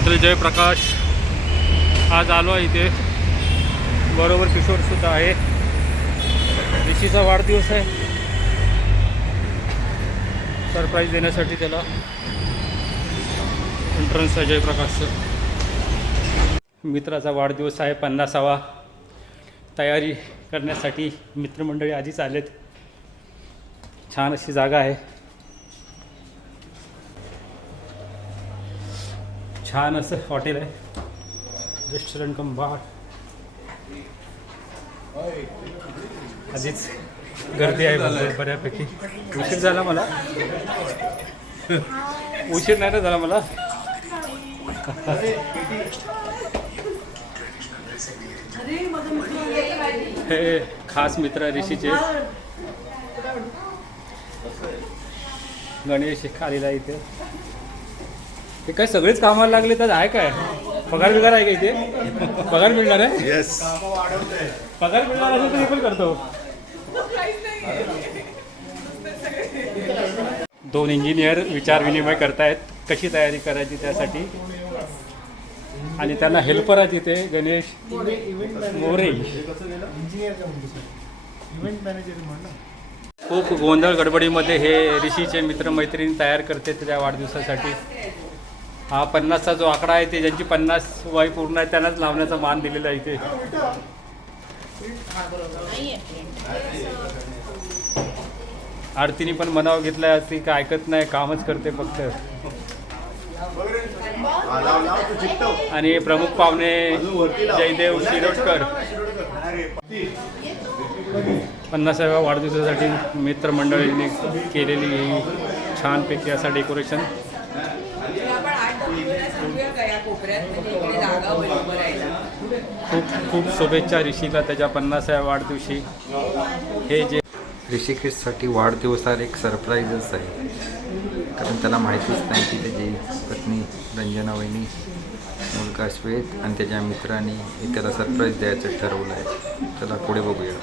Hotel Jayaprakash आज आलो आहे इथे. बरोबर किशोरसुद्धा आहे. ऋषीचा वाढदिवस आहे. सरप्राईज देण्यासाठी त्याला एंट्रन्स आहे जयप्रकाशचं. मित्राचा वाढदिवस आहे 50वा. तयारी करण्यासाठी मित्रमंडळी आधीच आलेत. छान अशी जागा आहे. छान असं हॉटेल आहे. रेस्टॉरंट कम बार. आधीच गर्दी आहे बऱ्यापैकी. उशीर झाला मला. उशीर नाही ना झाला मला. हे खास मित्र ऋषीचे गणेश आलेला आहे इथे. ते काय सगळेच कामाला लागले तर आहे काय? पगार बिगार आहे का इथे? पगार मिळणार आहे? येस. पगार मिळणार असेल तर हे पण करतो. 2 इंजिनियर विचार विनिमय करतायत कशी तयारी करायची त्यासाठी. आणि त्यांना हेल्पर आहेत इथे गणेश मोरे. खूप गोंधळ गडबडीमध्ये हे ऋषीचे मित्रमैत्रिणी तयार करते त्या वाढदिवसासाठी. हा 50चा जो आकडा आहे ते ज्यांची 50 वय पूर्ण आहे त्यांनाच लावण्याचा मान दिलेला आहे इथे. आरतीने पण मनावर घेतलाय. ती काय ऐकत नाही, कामच करते फक्त. आणि प्रमुख पाहुणे जयदेव शिरोडकर. 50व्या वाढदिवसासाठी मित्रमंडळींनी केलेली ही छानपैकी असा डेकोरेशन. खूप खूप शुभेच्छा ऋषीला त्याच्या 50व्या वाढदिवशी. हे जे ऋषिकेशसाठी वाढदिवस हा एक सरप्राईजच आहे. कारण त्याला माहितीच नाही की त्याची पत्नी रंजना वहिनी, मुलगा श्वेत आणि त्याच्या मित्रांनी त्याला सरप्राईज द्यायचं ठरवलं आहे. चला पुढे बघूया.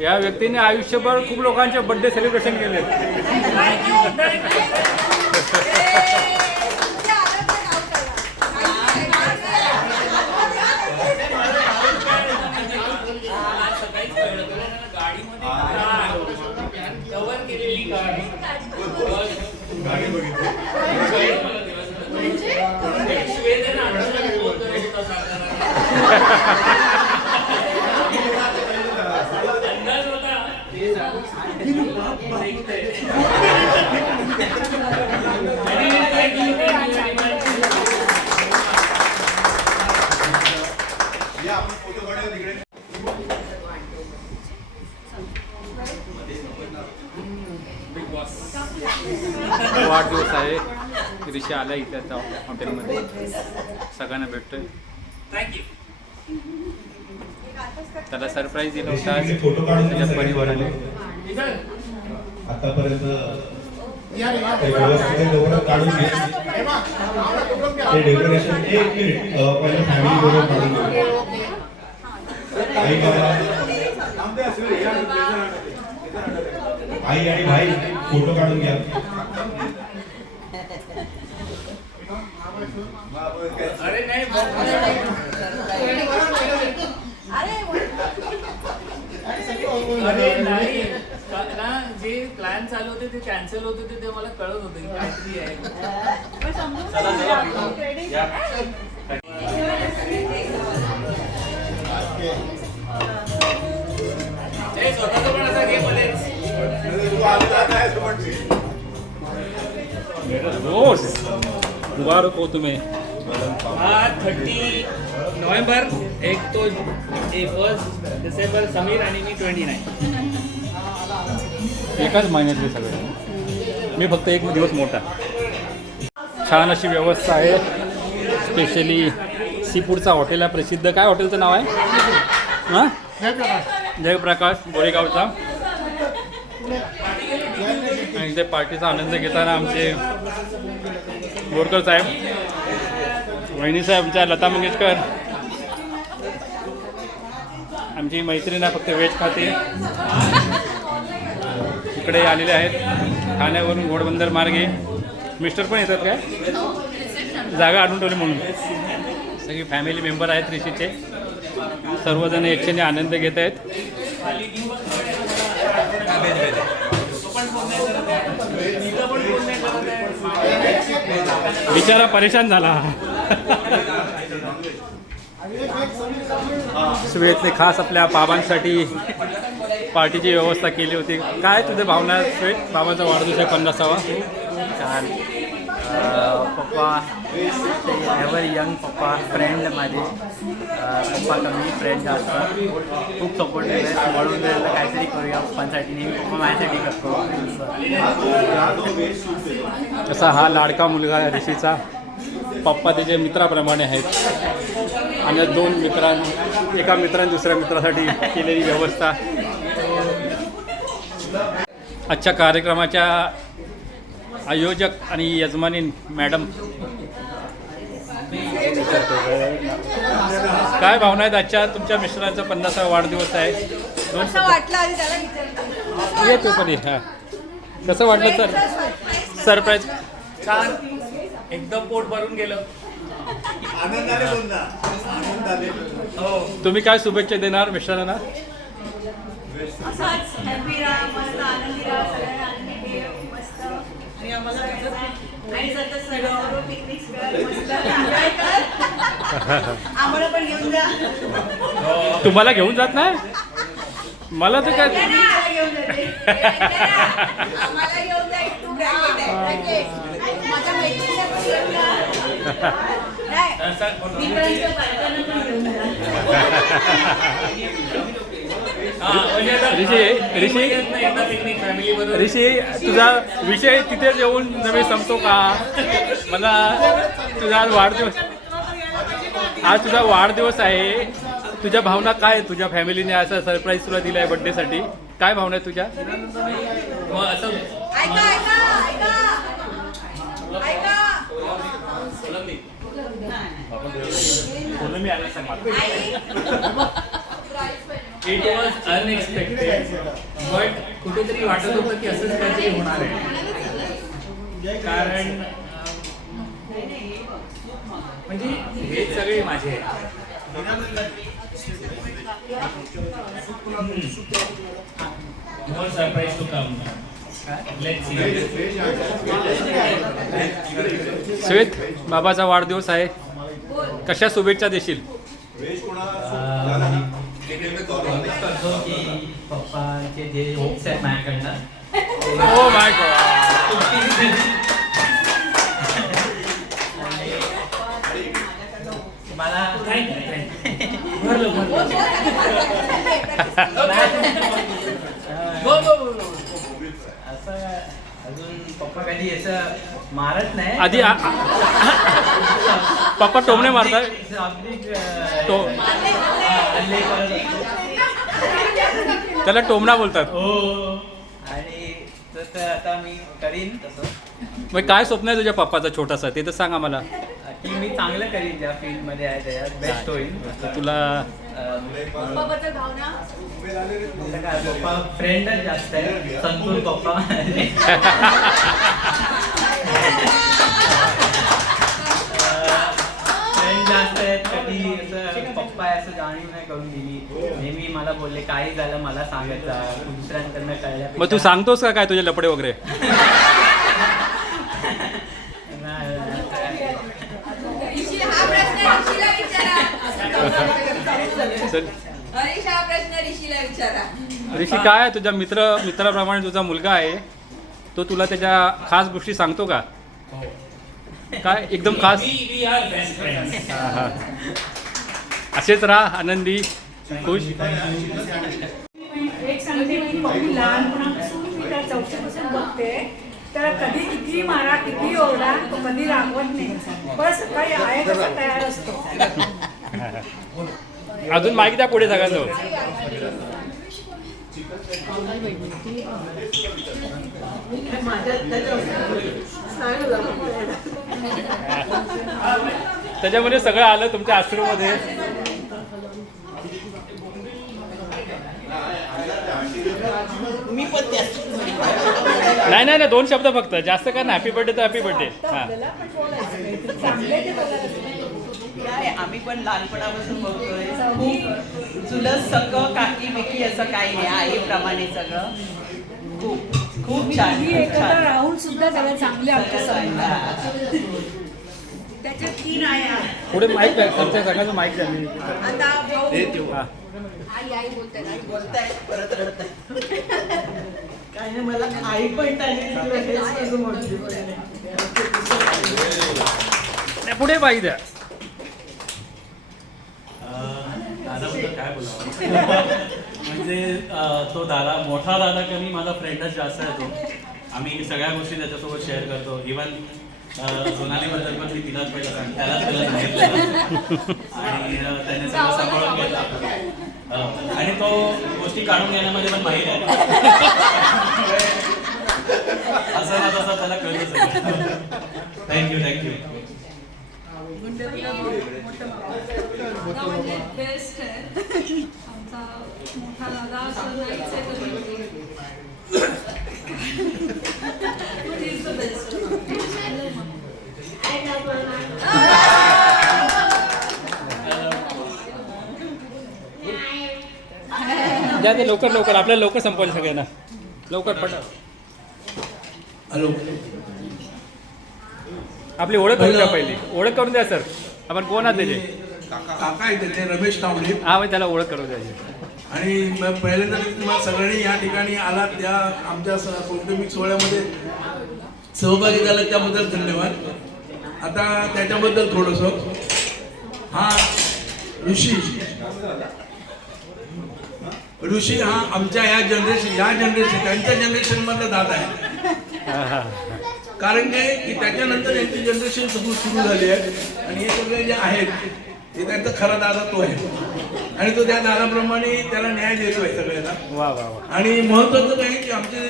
या व्यक्तीने आयुष्यभर खूप लोकांचे बर्थडे सेलिब्रेशन केले. वाढदिवस आहे. ऋषी आला इथे आता हॉटेलमध्ये. सगळ्यांना भेटतोय. त्याला सरप्राईज दिला होता त्याच्या परिवाराने. आतापर्यंत काढून ते डेकोरेशन एक मिनिट पहिलं फॅमिली बरोबर काढून आई आणि भाई फोटो काढून घ्या. अरे नाही ना, जे प्लॅन चालू होते ते कॅन्सल होते ते मला कळत होतं की काहीतरी आहे. ए, स्वतःचं पण आता घे मध्येच. मुबारक हो तुम्हें. हा 30 नोव्हेंबर, एक तो 1 डिसेंबर समीर आणि मी 29. एकाच महिन्यातले सगळे. मी फक्त एक दिवस मोठा. छान अशी व्यवस्था आहे. स्पेशली सीफूडचा हॉटेल आहे प्रसिद्ध. काय हॉटेलचं नाव आहे? हां, जयप्रकाश गोरेगावचा. आणि इथे पार्टीचा आनंद घेताना आमचे बोरकर साहेब, वहिनी साहेब, आमच्या लता मंगेशकर. आमची मैत्रीण फक्त व्हेज खाते. इकडे आलेले आहेत ठाण्यावरून घोडबंदर मार्गे. मिस्टर पण येतात काय? जागा आणून ठेवली म्हणून. सगळी फॅमिली मेंबर आहेत ऋषीचे. सर्वजण एकशेने आनंद घेत आहेत. बिचारा परेशान झाला. श्वेतने खास आपल्या बाबांसाठी पार्टीची व्यवस्था केली होती. काय तुझ्या भावना श्वेत? बाबांचा वाढदिवस आहे 50वा. छान. पप्पा एव्हर यंग पप्पा, फ्रेंड माझे. पप्पा कमी, फ्रेंड जास्त. खूप सपोर्टिव्ह आहे. म्हणून काहीतरी करूया पप्पांसाठी. नेहमी पप्पा माझ्यासाठी करतो. असा हा लाडका मुलगा आहे ऋषीचा. पप्पा त्याच्या मित्राप्रमाणे आहेत. आणि दोन एका मित्राने दुसऱ्या मित्रासाठी केलेली व्यवस्था. आजच्या कार्यक्रमाच्या आयोजक आणि यजमानी मॅडम, काय भावना आहेत आजच्या? तुमच्या मिस्टरांचा 50वा वाढदिवस आहे. कसं वाटलं आधी त्याला विचारते. येतो कधी. हां, कसं वाटलं सर? सरप्राईज. छान, एकदम पोट भरून गेलं. हो. तुम्ही काय शुभेच्छा देणार मिस्टरांना? असाच हॅपी राहा, मस्त आनंदी राहा, सगळ्यांना आनंदी ठेव, मस्त. आणि आम्हाला आणि सतत सगळं पिकनिक कर, मस्त एन्जॉय कर. आम्हाला पण घेऊन जा. तुम्हाला घेऊन जात नाही? मला तर काय. आम्हाला घेऊन जाते. आम्हाला घेऊन जा. तू ब्रँकेट आहे, ब्रँकेट. माझ्या मैत्रिणीला पण घेऊन जा. नाही, मित्रांच्या बायकांना पण घेऊन जा. ऋषी, तुझा विषय तिथेच येऊन नव्हे संपतो का? मला तुझा आज वाढदिवस, आज तुझा वाढदिवस आहे. तुझ्या भावना काय आहे? तुझ्या फॅमिलीने असं सरप्राईज तुला दिलं आहे बड्डेसाठी. काय भावना आहे तुझ्या? असं ऐका ऐका ऐका ऐका. इट वॉज अनएक्सपेक्टेड, बट कुठेतरी वाटत होतं की असंच काहीतरी होणार आहे. कारण म्हणजे हे सगळे माझे आहेत. More surprise to come. Let's see. श्वेत, बाबाचा वाढदिवस आहे. कशा शुभेच्छा देशील? करतो की पप्पांचे जे होप्स आहेत माझ्याकडनं, ओ माय गॉड. मला असं अजून पप्पा कधी असं मारत नाही. आधी पप्पा टोमणे मारतात. त्याला टोमणा बोलतात. हो. आणि तसं आता मी करीन तसं. मग काय स्वप्न आहे तुझ्या पप्पाचा छोटासा, ते तर सांग आम्हाला. की मी चांगलं करीन ज्या फील्डमध्ये आहे त्याच्यात बेस्ट होईल. तर तुला पप्पाबद्दल भावना आता काय पप्पा फ्रेंडच जास्त आहे, संतूर पप्पा. फ्रेंड जास्त आहेत, कधी असं पप्पा आहे असं जाणीव नाही करून दिली. नेहमी मला बोलले काही झालं मला सांगत जा, दुसऱ्यांकडनं कळल्यापेक्षा. मग तू सांगतोस का काय तुझे लपडे वगैरे? ऋषी हा प्रश्न ऋषीला विचारा. चल हरीश हा प्रश्न ऋषीला विचारा. ऋषी, काय आहे तुझ्या मित्राप्रमाणे तुझा मुलगा आहे, तो तुला त्याच्या खास गोष्टी सांगतो का? काय एकदम खास? We are best friends. असेच राहा आनंदी खुश. एक सांगते की मी लहानपणापासून मी त्या चौथीपासून बघते, तर कधी किती मारा किती ओरडा तो कधी रागवत नाही, बस सकाळी आहे तसा तयार असतो. अजून माहिती द्या पुढे सगळ्यांना. त्याच्यामध्ये सगळं आलं तुमच्या आश्रममध्ये. नाही नाही नाही, 2 शब्द फक्त, जास्त काय ना. हॅपी बर्थडे तर हॅपी बर्थडे. हां, काय आम्ही पण लहानपणापासून बघतोय, खूप चुलत सगळं काकी बिकी असं काही नाही, आईप्रमाणे सगळं खूप खूप छान, ही खूप एकत्र छान. राहून सुद्धा त्याला चांगले आमच्या सवयी. त्याच्या 3 आया. पुढे माईक आहे, तुमच्या सगळ्यांचं माईक द्या. मी आता भाऊ हां. आई बोलते बोलताय परत रडताय. काय नाही, मला आई पण त्याने दिलं, हेच माझं मोठं. नाही, पुढे माईक द्या. दादाबद्दल काय बोलावं. म्हणजे तो दादा, मोठा दादा कमी माझा फ्रेंडच जास्त आहे तो. आम्ही सगळ्या गोष्टी त्याच्यासोबत शेअर करतो. इवन सोनालीबद्दल पण मी तिलाच पहिला त्यालाच सांगितलं आणि त्याने सगळं सांभाळून घेतलं. आणि तो गोष्टी काढून घेण्यामध्ये पण माहीत आहे. असं ना तसं त्याला कळलं सगळं. थँक्यू. म्हणजे बेस्ट आहे आमचा मोठा दादा, असं नाहीच आहे कधी. द्या ते लवकर, आपल्याला लवकर संपवायचं सगळ्यांना. लवकर पट. हॅलो, आपली ओळख करून द्या, पहिली ओळख करून द्या सर. आपण कोण आहात त्याचे? काका आहे त्याचे, रमेश तावडे. हा, मग त्याला ओळख करून द्यायची. आणि पहिल्यांदा तुम्हाला सगळ्यांनी या ठिकाणी आलात, त्या आमच्या कौटुंबिक सोहळ्यामध्ये सहभागी झाला त्याबद्दल धन्यवाद. आता त्याच्याबद्दल थोडंसं, हा ऋषी हा आमच्या या जनरेशन त्यांच्या जनरेशनमधला दादा आहे. कारण काय की त्याच्यानंतर यांची जनरेशन सुरू झाली आहे आणि हे सगळे जे आहेत ते त्यांचा खरा दादा तो आहे आणि तो त्या दादाप्रमाणे त्याला न्याय देतोय सगळ्यांना. वा वा वा. आणि महत्वाचं काय की आमचे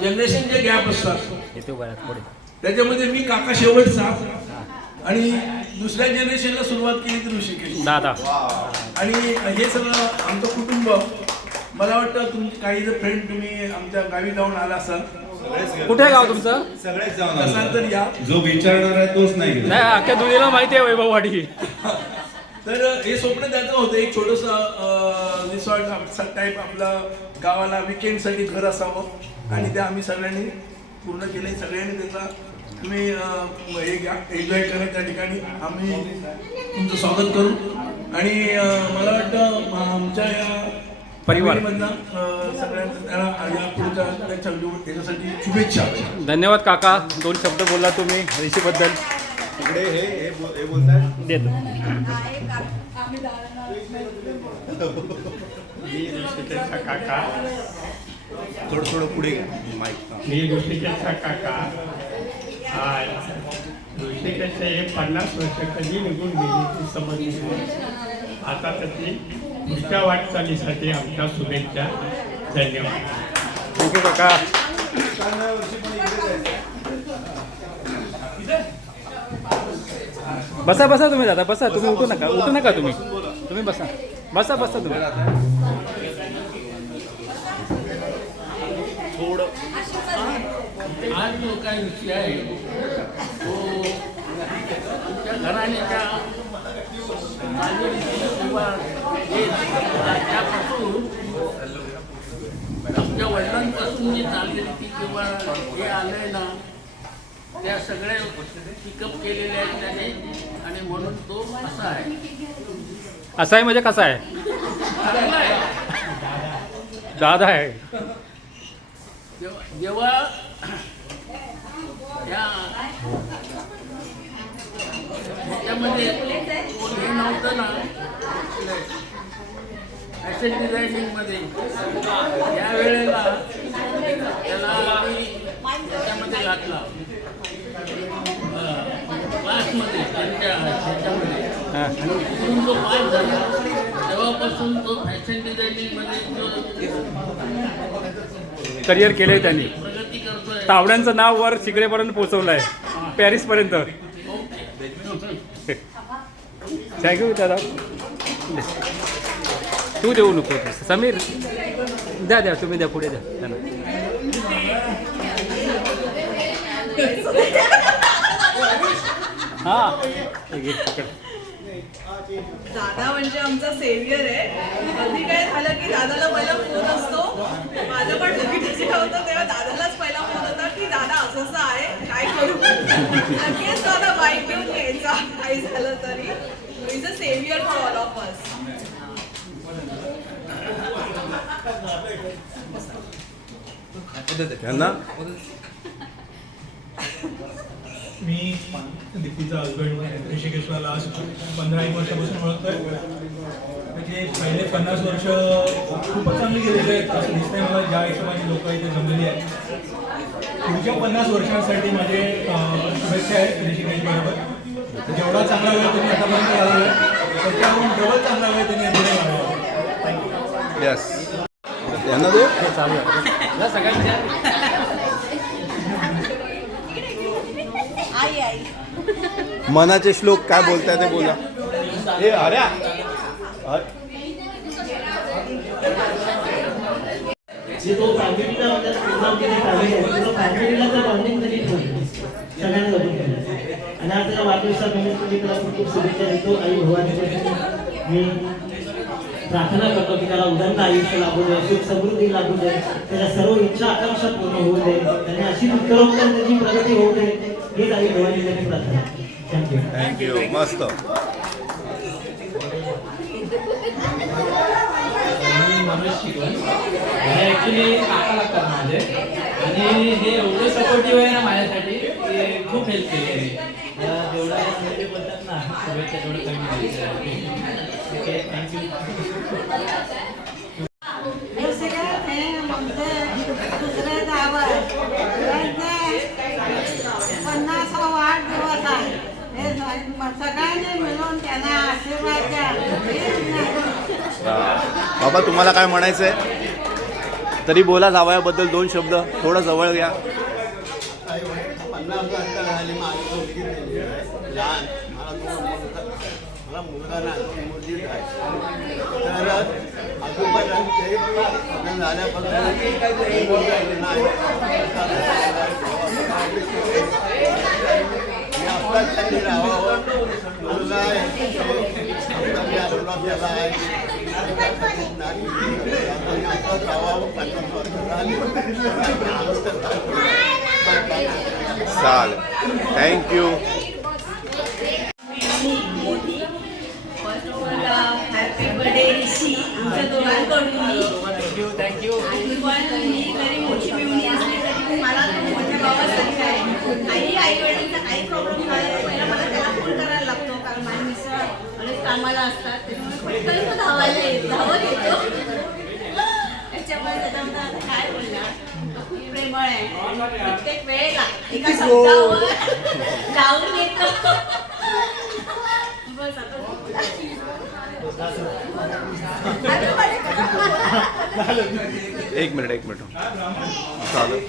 जनरेशनचे गॅप असतात येतो बऱ्याच पुढे. त्याच्यामध्ये मी काका शेवटचा आणि दुसऱ्या जनरेशनला सुरुवात केली तर ऋषिकेश दादा. आणि हे सगळं आमचं कुटुंब. मला वाटतं तुमचे काही जर फ्रेंड तुम्ही आमच्या गावी जाऊन आला असाल. कुठे आहे गाव तुमचं? सगळेच जाऊन असाल तर या. जो विचारणार आहे तोच नाही गेला. नाही, अख्ख्या दुनियेला माहिती आहे वैभववाडी. तर हे स्वप्न त्याचं होतं, एक छोटंसं रिसॉर्ट टाईप आपलं गावाला विकेंडसाठी घर असावं आणि ते आम्ही सगळ्यांनी पूर्ण केले. सगळ्यांनी त्याचा तुम्ही हे घ्या, एन्जॉय करा त्या ठिकाणी. आम्ही तुमचं स्वागत करू आणि मला वाटतं आमच्या या परिवारामधला सगळ्यांचं त्याला या पुढच्या त्याच्यासाठी शुभेच्छा. धन्यवाद काका, 2 शब्द बोलला तुम्ही ऋषीबद्दल. इकडे हे बोलतात. देतो. काका, थोडं पुढे घ्या माईक. मी ऋषिकेशचा काका. ऋषिकेश हे 50 वर्ष कधी निघून गेली ती समजली नाही. आता त्याची पुढच्या वाटचालीसाठी आमच्या शुभेच्छा. धन्यवाद. थँक्यू काका. बसा तुम्ही दादा, बसा. तुम्ही उठू नका तुम्ही. तुम्ही बसा बसा बसा तुम्ही. आज जो काय विषय आहे तो तुमच्या घराण्याच्या किंवा त्यापासून तुमच्या वडिलांपासून जी चाललेली ती किंवा हे आलंय ना त्या सगळ्या पिकअप केलेल्या आहेत त्याने आणि म्हणून तो असा आहे. असा आहे म्हणजे कसा आहे? चांगला आहे. दादा आहे. जेव्हा त्याच्यामध्ये हे नव्हतं ना ॲसेट डिझायनिंगमध्ये त्यावेळेला त्याला आम्ही त्याच्यामध्ये घातला क्लासमध्ये त्याच्यामध्ये आणि तिथून जो पास झाला तेव्हापासून तो फॅशन डिझायनिंगमध्ये करिअर केलंय त्यांनी. प्रगती करतोय. तावड्यांचं नाव वर शिकडेपर्यंत पोहोचवलं आहे, पॅरिसपर्यंत. थँक्यू दादा. तू देऊ नको समीर, द्या द्या तुम्ही द्या, पुढे द्या त्यांना. हां दादा म्हणजे आमचा सेव्हियर आहे. कधी काय झालं की दादाला पहिला फोन असतो. माझं पण लग्नाचे होतं तेव्हा दादालाच पहिला फोन होता की दादा असं असं आहे, काय करू. लगेच दादा बाईक घेऊन यायचा काही झालं तरी. Is a saviour for all of us. त्यांना मी दीप्तीचा हजबंड ऋषिकेशला लास्ट 15-1 वर्षापासून ओळखतोय. म्हणजे पहिले 50 वर्ष खूपच चांगली गेलेली आहेत असं दिसतंय मला, ज्या हिशोबाने लोक इथे जमलेली आहेत. पुढच्या 50 वर्षांसाठी माझे शुभेच्छा आहेत ऋषिकेश बरोबर. जेवढा चांगला वेळ त्यांनी आतापर्यंत घालवला आहे त्याच्यावरून डबल चांगला वेळ त्यांनी पुढे घालवला. थँक्यू. यस त्यांना दे. चालू आहे सगळ्यांच्या. मनाचे श्लोक काय बोलताय ते बोला. ए अरे जे तो फॅमिलीला म्हणजे प्रोग्राम केले फॅमिली आहे तो फॅमिलीला तर बॉन्डिंग तरी ठेवली सगळ्यांना जपून ठेवलं. आणि आज त्याच्या वाढदिवसानिमित्त मी त्याला खूप खूप शुभेच्छा देतो. आई भवानीकडे मी प्रार्थना करतो की त्याला उदंड आयुष्य लाभू दे, सुख समृद्धी लाभू दे, त्याच्या सर्व इच्छा आकांक्षा पूर्ण होऊ दे, त्याने अशी उत्तरोत्तर त्याची प्रगती होऊ दे, हीच आई भवानीकडे प्रार्थना. थँक्यू. थँक्यू. मस्त. मी मनोज शिकवण ॲक्च्युली काका लागतात माझे आणि हे एवढं सपोर्टिव्ह आहे ना माझ्यासाठी ते खूप हेल्प केली आहे. जेवढा म्हणजे बोलतात ना शुभेच्छा तेवढं कमी ओके. थँक्यू. दुसरे गावात 50वा वाढदिवस आहे. हे सगळ्यांनी मिळून त्यांना आशीर्वाद द्या. बाबा तुम्हाला काय म्हणायचंय तरी बोला. जावयाबद्दल 2 शब्द. थोडं जवळ घ्या. 50 वर्ष झाली माझी मुलगी लहान. मला मुलगा नाही मुलगी आहे. तर अजूनपर्यंत ते झाल्यापासून आपलाच त्यांनी राहावं. मुलगा आहे त्याला आहे आपलंच राहावं. 50 वर्ष झाली. चालेल. थँक्यू. हॅपी बर्थडे ऋषी. आमच्या दोघांकडून थँक्यू. आणि पण मी जरी मोठी मिळून असली तरी मला मोठ्या भावासारखी आहे. काही आई वडिलांचा काही प्रॉब्लेम झाला तर पहिला मला त्याला फोन करायला लागतो कारण माझे मिस्टर बरेच कामाला असतात त्याच्यामुळे पटकन तो धावत येतो. त्याच्यामुळे त्याच्यामध्ये आता काय बोलणार, खूप प्रेमळ आहे. प्रत्येक वेळेला एका शब्दावर जाऊन येतो. बस आता एक मिनिट. चालेल.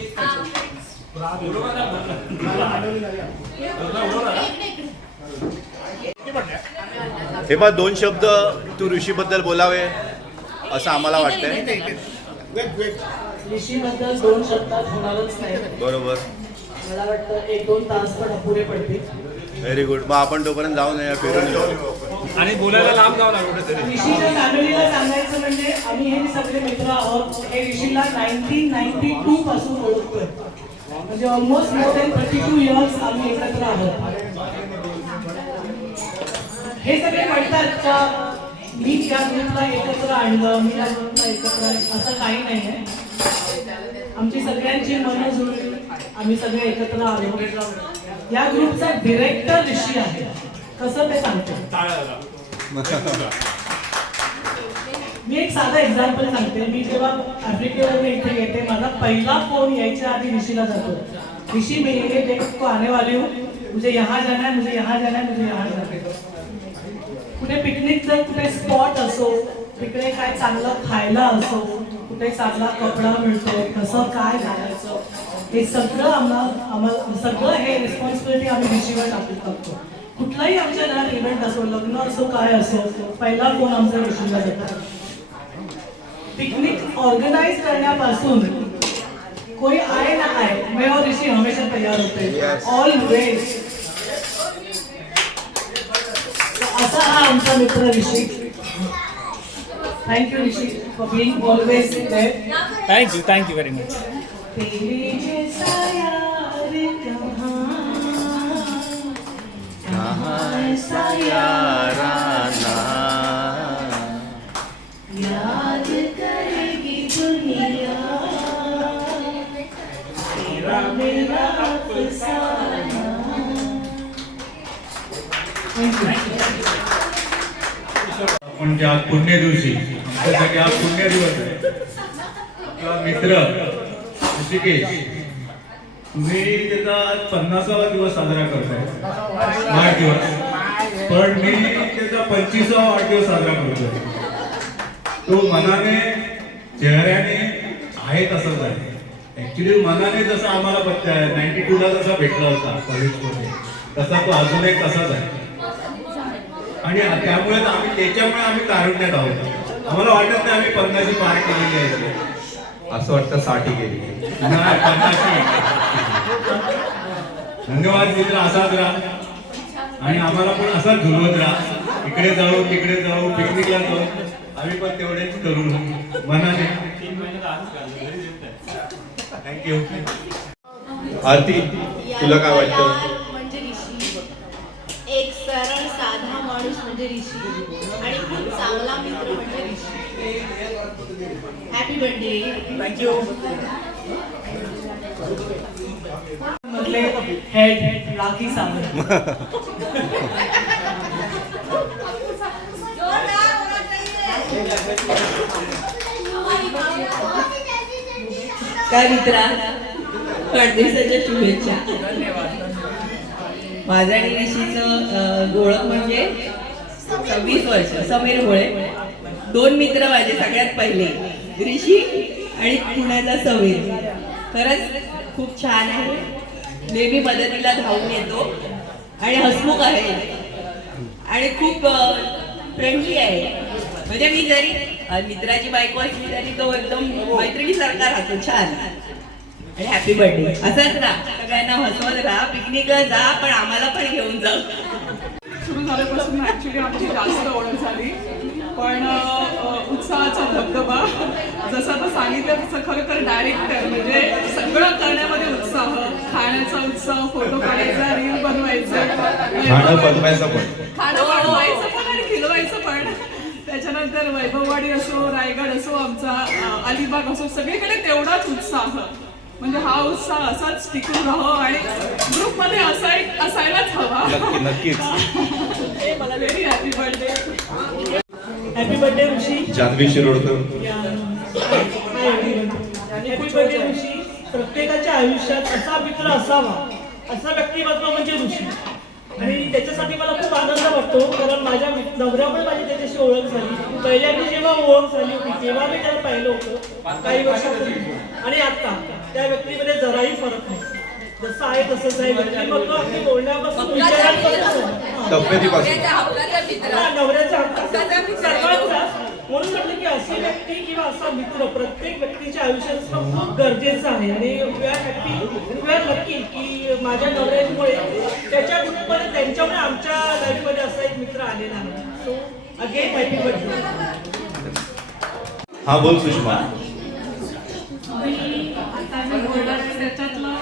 हे पण 2 शब्द तू ऋषीबद्दल बोलावे असं आम्हाला वाटतंय. ऋषीबद्दल 2 शब्दात होणारच नाही. बरोबर. मला वाटतं 1-2 तास पण अपुरे पडतील. Very good. मग आपण तोपर्यंत जाऊन येऊया, फिरून येऊ. आणि बोलायला लांब जाऊ ना कुठेतरी. ऋषीच्या फॅमिलीला सांगायचं म्हणजे आम्ही हे सगळे मित्र आहोत. हे ऋषीला 1992 पासून ओळखतोय. म्हणजे ऑलमोस्ट मोर दॅन 32 इयर्स आम्ही एकत्र आहोत. हे सगळे म्हणतात का मी त्या ग्रुपला एकत्र आणलं, मी त्या ग्रुपला एकत्र आणलं, असं काही नाही आहे. आमची सगळ्यांची मनं जुळली, आम्ही सगळे एकत्र आलो. या ग्रुपचा डिरेक्टर ऋषी आहे. कसं ते सांगतो. मी एक साधा एक्झाम्पल सांगते. मी जेव्हा आफ्रिकेवर इथे येते, माझा पहिला फोन यायच्या आधी ऋषीला जातो. ऋषी मी ये देखो को आने वाली हूँ, मुझे यहाँ जाना है, मुझे यहाँ जाना है, मुझे यहाँ जाना है. कुठे पिकनिकचं कुठे स्पॉट असो, तिकडे काय चांगलं खायला असो, कुठे चांगला कपडा मिळतो, कसं काय घालायचं, हे सगळं आम्हाला सगळं हे रिस्पॉन्सिबिलिटी आम्ही ऋषीवर टाकतो. कुठलाही आमच्या घरात इव्हेंट असो, लग्न असो, काय असो, पहिला फोन आमचा ऋषीला जातो. पिकनिक ऑर्गनाइज करण्यापासून कोई आए ना आए, मैं और ऋषी हमेशा तैयार होते. ऑलवेज. असा हा आमचा मित्र Rishi. Thank you Rishi for being always there. Thank you very much. तेरे जैसा यार कहाँ ऐसा याराना, याद करेगी दुनिया तेरा मेरा अफसाना. आपण ज्या पुण्य दिवशी, आमच्यासाठी आज पुण्य दिवस आहे. आपला मित्र ऋषिकेश, तुम्ही त्याचा 50वा दिवस साजरा करताय, वाढदिवस. पण मी त्याचा 25वा वाढदिवस साजरा करतोय. तो मनाने चेहऱ्याने आहे तसाच आहे. ऍक्च्युली मनाने जसा आम्हाला 92ला जसा भेटला होता कॉलेजमध्ये, तसा तो अजूनही तसाच आहे. आणि त्यामुळे त्याच्यामुळे आम्ही तारुण्यात आहोत. आम्हाला वाटत नाही आम्ही 50 पार केलेली आहे. असं वाटतं 60 गेली. नाही, 50. धन्यवाद मित्र. असाच राहा आणि आम्हाला पण असाच झुलवत राहा. इकडे जाऊ, तिकडे जाऊ, पिकनिकला जाऊ, आम्ही पण तेवढेच करू मनाने. थँक्यू. आरती, तुला काय वाटतं? म्हणजे ऋषी एक सरळ साधा माणूस म्हणजे ऋषी आणि खूप चांगला मित्र म्हणजे ऋषी. Happy birthday. थँक्यू. मधले हेड राखी सावंत. काय मित्रा, वाढदिवसाच्या शुभेच्छा. माझं आणि ऋषीचं ओळख म्हणजे 26 वर्ष. समीर होळे. 2 मित्र माझे सगळ्यात पहिले, ऋषी आणि पुण्याचा समीर. खरंच खूप छान आहे. नेहमी मदतीला धावून येतो आणि हसमुख आहे आणि खूप फ्रेंडली आहे. म्हणजे मी जरी मित्राची बायको असली तरी तो एकदम मैत्रिणीसारखा राहतो. छान. आणि हॅपी बर्थडे. असंच राहा, सगळ्यांना हसवत राहा, पिकनिकला जा, पण आम्हाला पण घेऊन जा. सुरू झाल्यापासून ॲक्च्युली आमची जास्त ओळख झाली, पण उत्साहाचा धबधबा जसं आता सांगितलं तसं खरोखर डायरेक्टर म्हणजे सगळं करण्यामध्ये उत्साह, खाण्याचा उत्साह, फोटो काढायचा, रील बनवायचं, खाणं बनवायचं पण आणि खिलवायचं पण. त्याच्यानंतर वैभववाडी असो, रायगड असो, आमचा अलिबाग असो, सगळीकडे तेवढाच उत्साह. म्हणजे हा उत्साह असाच टिकून राहो आणि ग्रुपमध्ये असायलाच हवा. नक्कीच. Very happy birthday. Happy birthday Rishi. Janhavi Shirodkar. Happy birthday Rishi. प्रत्येकाच्या आयुष्यात असा मित्र असावा, असा व्यक्तिमत्व म्हणजे ऋषी. आणि त्याच्यासाठी मला खूप आनंद वाटतो, कारण माझ्या नवऱ्यामुळे माझी त्याच्याशी ओळख झाली. पहिल्यांदा जेव्हा ओळख झाली होती तेव्हा मी त्याला पाहिलं होतं काही वर्षापूर्वी, आणि आता त्या व्यक्तीमध्ये जराही फरक नाही. जसं आहे तसंच आहे व्यक्तिमत्व अगदी बोलण्यापासून विचारांपासून तब्येतीपासून नवऱ्याचा हक्काचा सर्वांचा. म्हणून म्हटलं की अशी व्यक्ती किंवा असा मित्र प्रत्येक व्यक्तीच्या आयुष्यात असणं खूप गरजेचं आहे. आणि we are happy, we are lucky की माझ्या नवऱ्यामुळे त्याच्या ग्रुपमध्ये त्यांच्यामुळे आमच्या लाईफमध्ये असा एक मित्र आलेला आहे. So again happy birthday. हा बोल सुषमा. मी आता जे बोलणार आहे त्याच्यातलं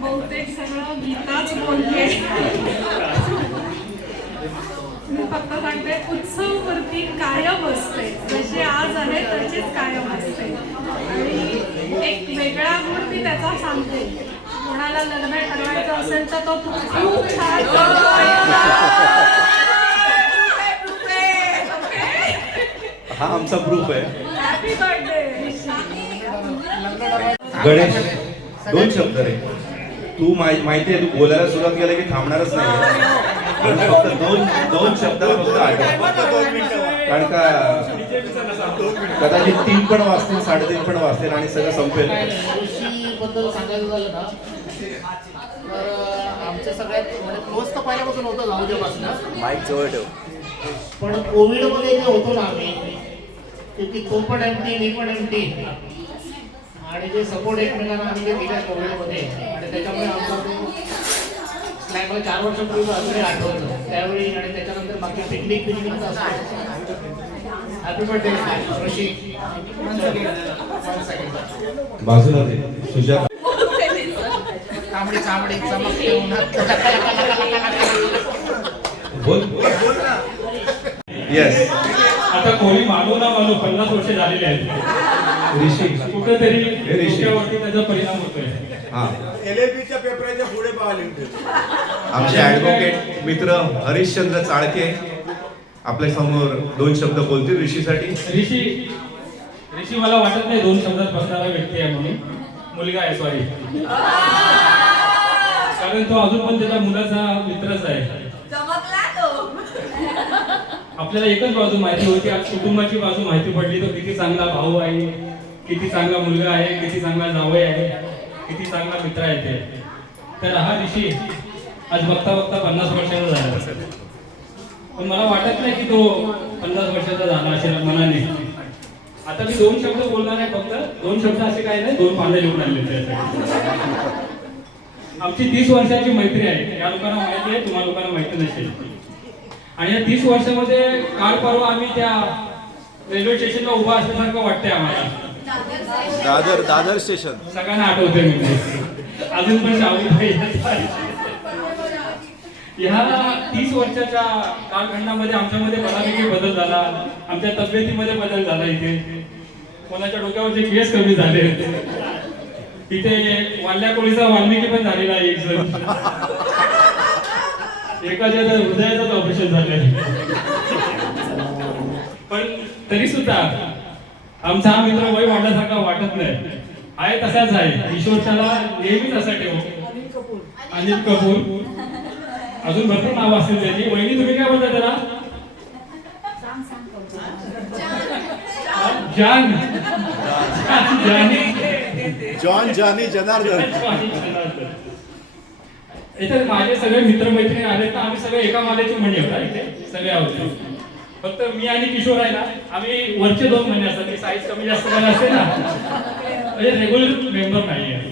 बहुतेक सगळं गीताच बोलते. मी फक्त सांगते उत्सववरती कायम असते, जसे आज आहे तसेच कायम असते. आणि एक वेगळा गुण मी त्याचा सांगते. कोणाला लग्न ठरवायचं असेल तर तो खूप छान हा आमचा प्रूफ आहे. Happy birthday. गणेश, 2 शब्द रे. तू माहिती आहे तू बोलायला सुरुवात केलं की थांबणारच नाही. फक्त दोन शब्दाला फक्त आठव. कारण का कदाचित 3 पण वाजतील, 3:30 पण वाजतील आणि सगळं संपेल. ऋषीबद्दल सांगायचं झालं ना तर आमच्या सगळ्यात म्हणजे क्लोज तर पहिल्यापासून होतं जाऊच्यापासून. माईक जवळ ठेव. पण कोविडमध्ये जे होतो ना आम्ही, क्योंकि तो पण एमटी मी पण एमटी आणि जे सपोर्ट एकमेकांना आम्ही जे दिलं कोविडमध्ये आणि त्याच्यामुळे आमचा तो नाही मला 4 वर्षापूर्वी अजूनही आठवतं त्यावेळी. आणि त्याच्यानंतर बाकी पिकनिकचा असतो. हॅपी बर्थडे ऋषी. बाजूला दे सुजाता. तांबडी चांबडी चमकते उन्हात. बोल. येस. आता कोणी मानू ना मानू 50 वर्ष झालेले आहेत. ऋषी कुठेतरी ऋषी त्याचा परिणाम होतोय. हा LLB च्या पेपराच्या पुढे पाहिले आमचे ॲडव्होकेट मित्र हरिश्चंद्र चाळके आपल्या समोर 2 शब्द बोलतील ऋषीसाठी. ऋषी मला वाटत नाही 2 शब्दात बसणारा व्यक्ती आहे म्हणून. मुलगा आहे, सॉरी. कारण तो अजून पण त्याच्या मुलाचा मित्रच आहे. आपल्याला एकच बाजू माहिती होती, आज कुटुंबाची बाजू माहिती पडली. तो किती चांगला भाऊ आहे, किती चांगला मुलगा आहे, किती चांगला जावई आहे, किती चांगला मित्र आहे ते. तर हा ऋषी आज बघता बघता 50 वर्षाचा झाला असेल. पण मला वाटत नाही की तो 50 वर्षाचा झाला असेल मनाने. आता मी 2 शब्द बोलणार आहे, फक्त 2 शब्द असे काय नाही, 2 पाने लिहून आणले त्यासाठी. आमची 30 वर्षाची मैत्री आहे. या लोकांना माहिती आहे, तुम्हाला लोकांना माहिती नसेल. आणि या 30 वर्षामध्ये काल परवा आम्ही त्या रेल्वे स्टेशनला उभा असल्यासारखं वाटतंय आम्हाला. दादर स्टेशन सगळ्यांना आठवतंय मी. अजून पण शाहू ह्या 30 वर्षाच्या कालखंडामध्ये आमच्यामध्ये बऱ्यापैकी बदल झाला. आमच्या तब्येतीमध्ये बदल झाला. इथे कोणाच्या डोक्यावरचे केस कमी झाले. इथे वाल्ल्या कोळीचा वाल्मिकी पण झालेला आहे. एक जण एकाच्या हृदयाचंच ऑपरेशन झालं. पण तरी सुद्धा आमचा हा मित्र वय वाढल्यासारखा वाटत नाही. आहे तसाच आहे. ईश्वर त्याला नेहमीच असा ठेवू. अनिल कपूर, अजून भरपूर नाव असतील त्याची. वहिनी तुम्ही काय बोलता त्याला? जॉन जानी जनार्दन. इथे माझे सगळे मित्रमैत्रिणी आले तर आम्ही सगळे एका मालेचे म्हणे होता. इथे सगळे आहोत. फक्त मी आणि किशोर आहे ना, आम्ही वरचे 2 महिने असतात. ती साईज कमी जास्त काय असते ना, म्हणजे रेग्युलर मेंबर नाही आहे.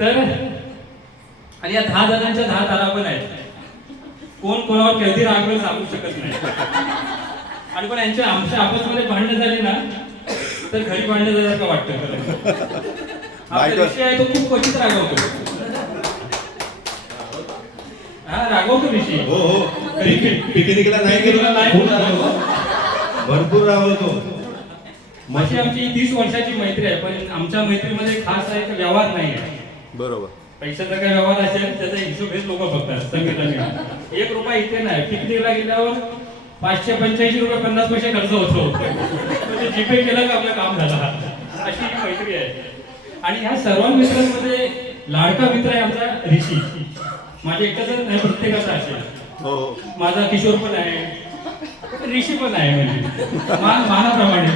तर आणि या 10 जणांच्या 10 तारा पण आहेत. कोण कोणावर कधी रागवेल सांगू शकत नाही. आणि पण यांच्या आमच्या आपसमध्ये भांडणं झाली ना तर घरी भांडणं झाल्यासारखं वाटतं. आपला विषय आहे तो खूप क्वचित रागवतो. हा रागवतो ऋषी. हो हो. पिकनिकला नाही गेलो नाही, भरपूर रागवतो. अशी आमची 30 वर्षाची मैत्री आहे. पण आमच्या मैत्रीमध्ये खास आहे व्यवहार नाही आहे. बरोबर. पैशाचा काय व्यवहार असेल त्याचा हिशोब हेच लोक बघतात. संगीताने 1 रुपया इथे नाही. पिकनिकला गेल्यावर 585 रुपये 50 पैसे खर्च होतो. म्हणजे जीपे केलं का आपलं काम झालं. अशी ही मैत्री आहे. आणि ह्या सर्व मित्रांमध्ये लाडका मित्र आहे आमचा ऋषी. माझे एकटाच नाही, प्रत्येकाचा असेल. माझा किशोर पण आहे, ऋषी पण आहे. म्हणजे मानाप्रमाणे.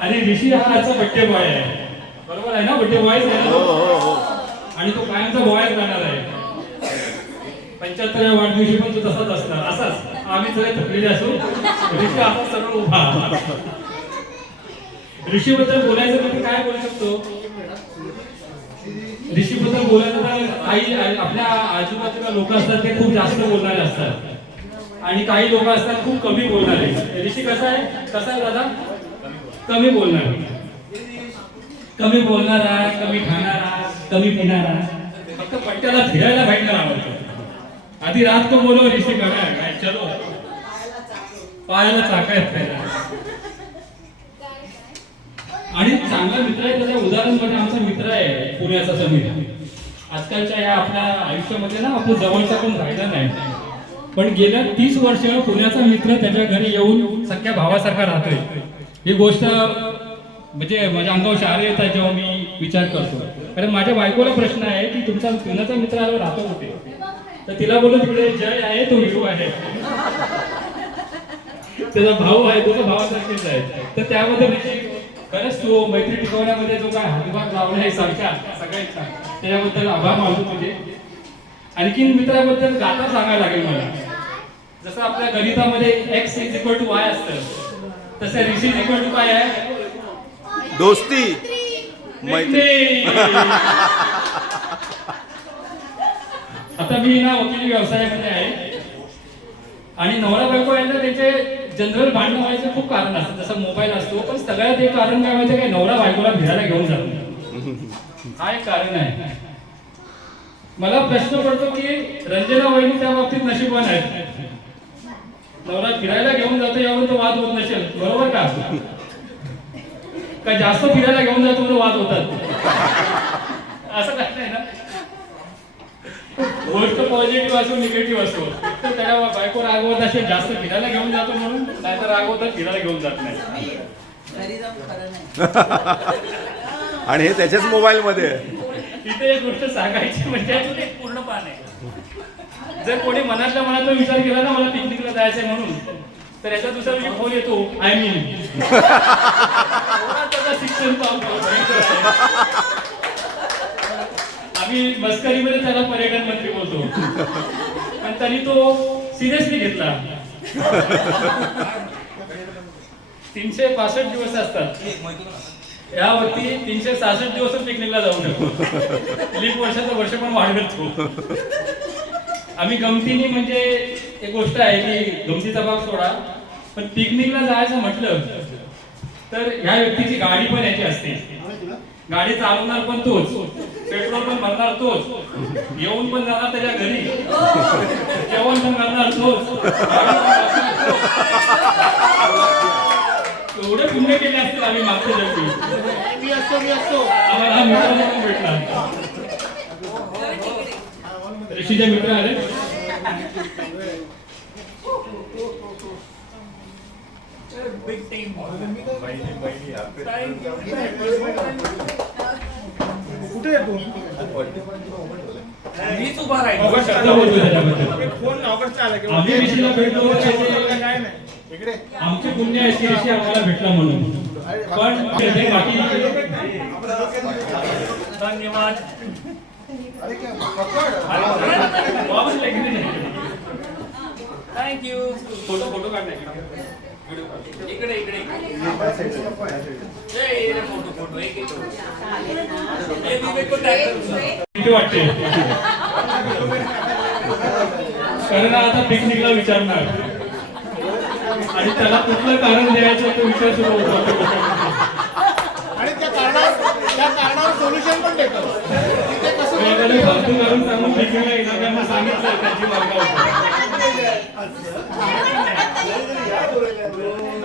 आणि ऋषी हा आजचा बड्डे बॉय आहे. बरोबर आहे ना, बड्डे बॉयच आहे ना. आणि तो कायमचा बॉयच राहणार आहे. 75व्या वाढदिवशी पण तो तसाच असणार. असाच आम्ही सगळे थकलेले असू, ऋषी असा सरळ उभा. ऋषीबद्दल बोलायचं तर काय बोलू शकतो? ऋषीबद्दल बोलायचं तर काही आपल्या आजूबाजूला लोक असतात ते खूप जास्त बोलणारे असतात आणि काही लोक असतात खूप कमी बोलणारे. ऋषी कसा आहे दादा? कमी बोलणारा, कमी खाणारा, कमी पिणारा, फक्त पट्ट्याला फिरायला भेटणार आवडतं. आधी रात को बोलो ऋषी काय चलो पायाला चाकायत पहिला. आणि चांगला मित्र आहे त्याचं उदाहरण म्हणजे आमचा मित्र आहे पुण्याचा समीर. आजकालच्या या आपल्या आयुष्यामध्ये ना आपलं जवळचा कोण राहिला नाही, पण गेल्या 30 वर्ष पुण्याचा मित्र त्याच्या घरी येऊन सख्या भावासारखा राहतोय. ही गोष्ट म्हणजे माझ्या अंगावर शहारे येतात जेव्हा मी विचार करतो. कारण माझ्या बायकोला प्रश्न आहे की तुमचा पुण्याचा मित्र आलो राहतो कुठे, तर तिला बोललो तिकडे जय आहे तो विरू आहे, त्याचा भाऊ आहे तो भावासारखेच आहे. तर त्यामध्ये खरंच तो मैत्री टिकवण्यामध्ये जो काय हातभार लावला आहे सारख्या सगळ्यांचा, त्याच्याबद्दल आभार मानतो तुझे. आणखीन मित्राबद्दल गाथा सांगायला लागेल मला. जसं आपल्या गणितामध्ये x = y असतं, तसं ऋषी = काय आहे? दोस्ती, मैत्री. आता मी ना वकिली व्यवसायामध्ये आहे आणि नवरा बायको यांना त्यांचे जनरल भांडणं व्हायचं खूप कारण असतं, जसं मोबाईल असतो. पण सगळ्यात एक कारण काय माहिती काय? नवरा बायकोला फिरायला घेऊन जातो. हा एक कारण आहे. मला प्रश्न पडतो की रंजना वहिनी त्या बाबतीत नशीबवान आहेत. नवरा फिरायला घेऊन जातो यावरून तो वाद होत नसेल, बरोबर का? काय जास्त फिरायला घेऊन जातो तो वाद होतात असं काय नाही ना. गोष्ट पॉझिटिव्ह असो निगेटिव्ह असो, तर त्याला बायको रागवत असेल जास्त फिरायला घेऊन जातो म्हणून, नाही तर रागवतात फिरायला घेऊन जात नाही. आणि हे त्याच्याच मोबाईल मध्ये. तिथे एक गोष्ट सांगायची म्हणजे अजून एक पूर्ण पान आहे. जर कोणी मनातल्या मनातला विचार केला ना मला पिकनिकला जायचंय म्हणून, तर याचा दुसरा दिवशी फोन येतो आय मीन शिक्षण आम्ही मस्करीमध्ये त्याला पर्यटन मंत्री बोलतो, पण त्यांनी तो सिरियसली घेतला. 365 दिवस असतात, यावरती 366 दिवस पिकनिकला जाऊ शकतो. लीप वर्षाचं वर्ष पण वाढवतो. आम्ही गमतीने म्हणजे एक गोष्ट आहे की गमतीचा भाग सोडा, पण पिकनिकला जायचं म्हटलं तर ह्या व्यक्तीची गाडी पण याची असते. गाडी चालवणार पण तोच, पेट्रोल पण भरणार तोच, येऊन पण जाणार त्याच्या घरी, जेवण पण करणार तोच, एवढे पुण्य केले असतील आम्ही मागच्या जन्मी. आम्हाला हा मित्र म्हणून भेटला. ऋषीचे मित्र आले. Big team. कुठे येतो मीच उभा राहील. आम्ही ऋषीला भेटलो काय नाही इकडे आमचे पुण्य आहे की ऋषी आम्हाला भेटला म्हणून. पण बाकी धन्यवाद. थँक्यू. फोटो काढणार इकडे इकडे फोटो वाटते. कारण आता पिकनिकला विचारणार आणि त्याला कुठलं कारण द्यायचं तो विचार सुरू होतो. आणि त्या कारणावर सोल्युशन पण देतो. फालतू करून सांगून पिकनिकला येणाऱ्यांना सांगितलं त्यांची मार्ग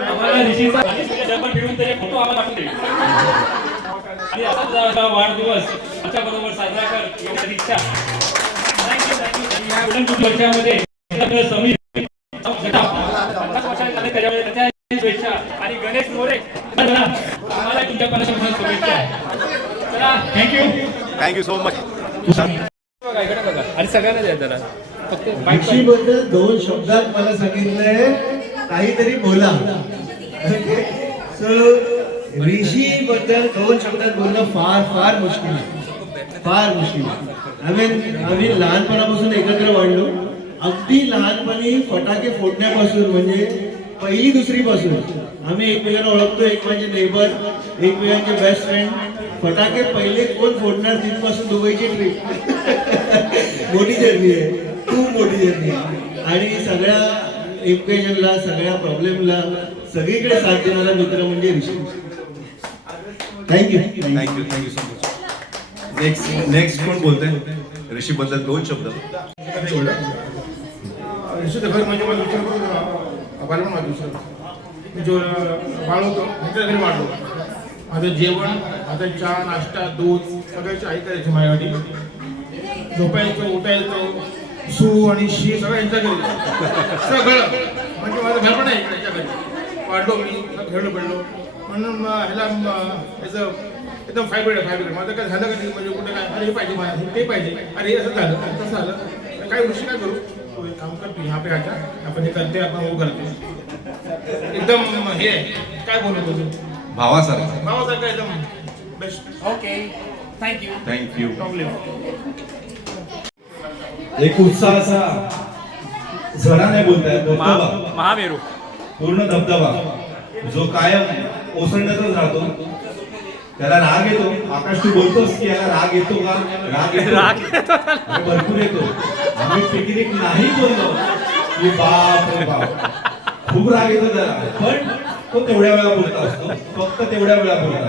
आम्हाला ऋषीचा फिरून त्याचे फोटो आम्हाला पाठवून दे. आणि असाच वाढदिवस आमच्या बरोबर साजरा कर एवढी इच्छा. थँक्यू. वर्षामध्ये समीर शुभेच्छा आणि गणेश मोरे आम्हाला तुमच्या पणापासून शुभेच्छा. चला थँक्यू सो मच. आणि सगळ्यांना द्या जरा फक्त ऋषीबद्दल 2 शब्दात मला सांगितलंय काहीतरी बोला. सो ऋषी बद्दल 2 शब्दात बोलणं फार फार मुश्किल आहे, फार मुश्किल आहे. आम्ही लहानपणापासून एकत्र वाढलो. अगदी लहानपणी फटाके फोडण्यापासून म्हणजे पहिली दुसरी पासून आम्ही एकमेकांना ओळखतो. एक माझे नेबर, एकमेकांचे बेस्ट फ्रेंड. फटाके पहिले कोण फोडणार तिथपासून दुबईची ट्रिप. मोठी जर्नी आहे, खूप मोठी जर्नी आहे. आणि सगळ्या इक्वेशनला, सगळ्या प्रॉब्लेमला सगळीकडे साथ देणारा मित्र म्हणजे Rishi. Thank you thank you thank you so much. Next कोण बोलतंय ऋषी बद्दल 2 शब्द. ऋषी घर म्हणजे मला विचार करून बालपण माझं दुसरं जो बाळ होतो त्याच्या घरी वाढलो. माझं जेवण, माझं चहा, नाश्ता, दूध सगळ्याची आई करायची माझ्यासाठी. झोपायचं, उठायचं, सू आणि शी सगळं यांच्या घरी, सगळं म्हणजे माझं घर पण आहे याच्या घरी. वाढलो मी, खेळलो पडलो म्हणून ह्याला याचं एकदम फायब्रेड माझं काय झालं का नाही म्हणजे कुठे काय अरे हे पाहिजे मला ते पाहिजे, अरे असं झालं तसं झालं काय गोष्टी काय करू. तो एक काम करतो ह्या पे आता आपण हे करते, आपण वो करते. एकदम हे काय बोलतो तू भावासारखं एकदम बेस्ट. Okay thank you. एक उत्साहाचा झरा नाही बोलताय, महामेरू पूर्ण धबधबा जो कायम ओसंडतच राहतो. त्याला राग येतो. आकाश तू बोलतोस की याला राग येतो का? राग येतो, भरपूर येतो. आम्ही पिकनिक नाही बोललो की बाप रे बाप, खूप राग येतो त्याला. पण तो तेवढ्या वेळा बोलत असतो, फक्त तेवढ्या वेळा बोलतो.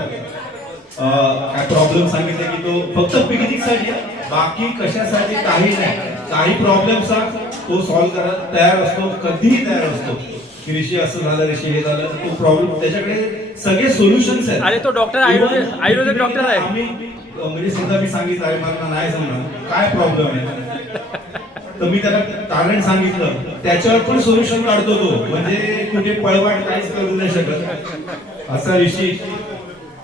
काय प्रॉब्लेम सांगितले की तो फक्त पिकनिकसाठी, बाकी कशासाठी काही नाही. काही प्रॉब्लेमचा तो सॉल्व्ह करायला तयार असतो, कधीही तयार असतो. की ऋषी असं झालं, ऋषी हे झालं, तो प्रॉब्लेम त्याच्याकडे सगळे सोल्युशन्स आहेत. अरे तो डॉक्टर आयुर्वेदिक डॉक्टर आहे. आम्ही म्हणजे सुद्धा मी सांगितलं आहे मला नाही समजणार काय प्रॉब्लेम आहे, तर मी त्याला कारण सांगितलं, त्याच्यावर पण सोल्युशन काढतो तो. म्हणजे कुठे पळवाट काहीच करू नाही शकत असा ऋषी.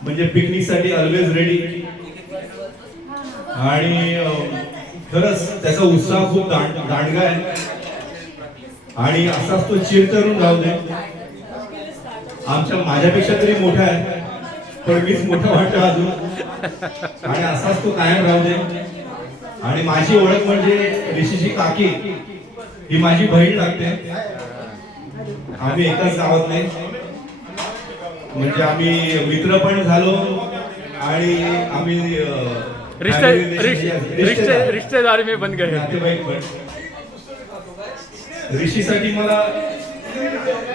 म्हणजे पिकनिकसाठी ऑलवेज रेडी. आणि खरंच त्याचा उत्साह खूप दांडगा आहे. आणि असाच तो चिरतरून राहू दे. माझ्यापेक्षा तरी मोठा आहे, पण मीच मोठा वाटतो अजून. आणि असाच तो कायम राहू दे. आणि माझी ओळख म्हणजे ऋषीची काकी, ही माझी बहीण लागते. आम्ही एकाच गावातले, म्हणजे आम्ही मित्र पण झालो आणि आम्ही रिश्तेदारी में बन गए. नातेवाईक पण. ऋषीसाठी मला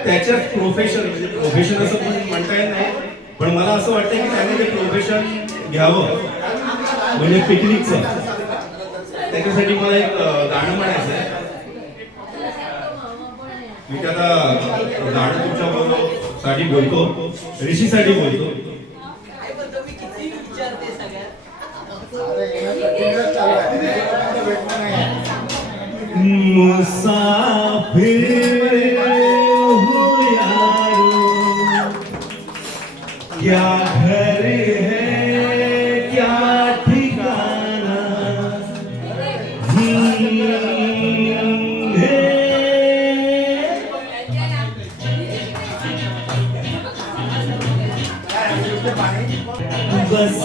त्याच्यात प्रोफेशन, म्हणजे प्रोफेशन असं पण म्हणता येत नाही, पण मला असं वाटतं की त्याने ते प्रोफेशन घ्यावं, म्हणजे पिकनिकचं. त्याच्यासाठी मला एक गाणं म्हणायचं आहे. मी त्याला गाणं तुमच्या बरोबर साठी बोलतो, ऋषीसाठी बोलतो. मुसाफिर हो यारो, क्या घर है क्या ठिकाना, बस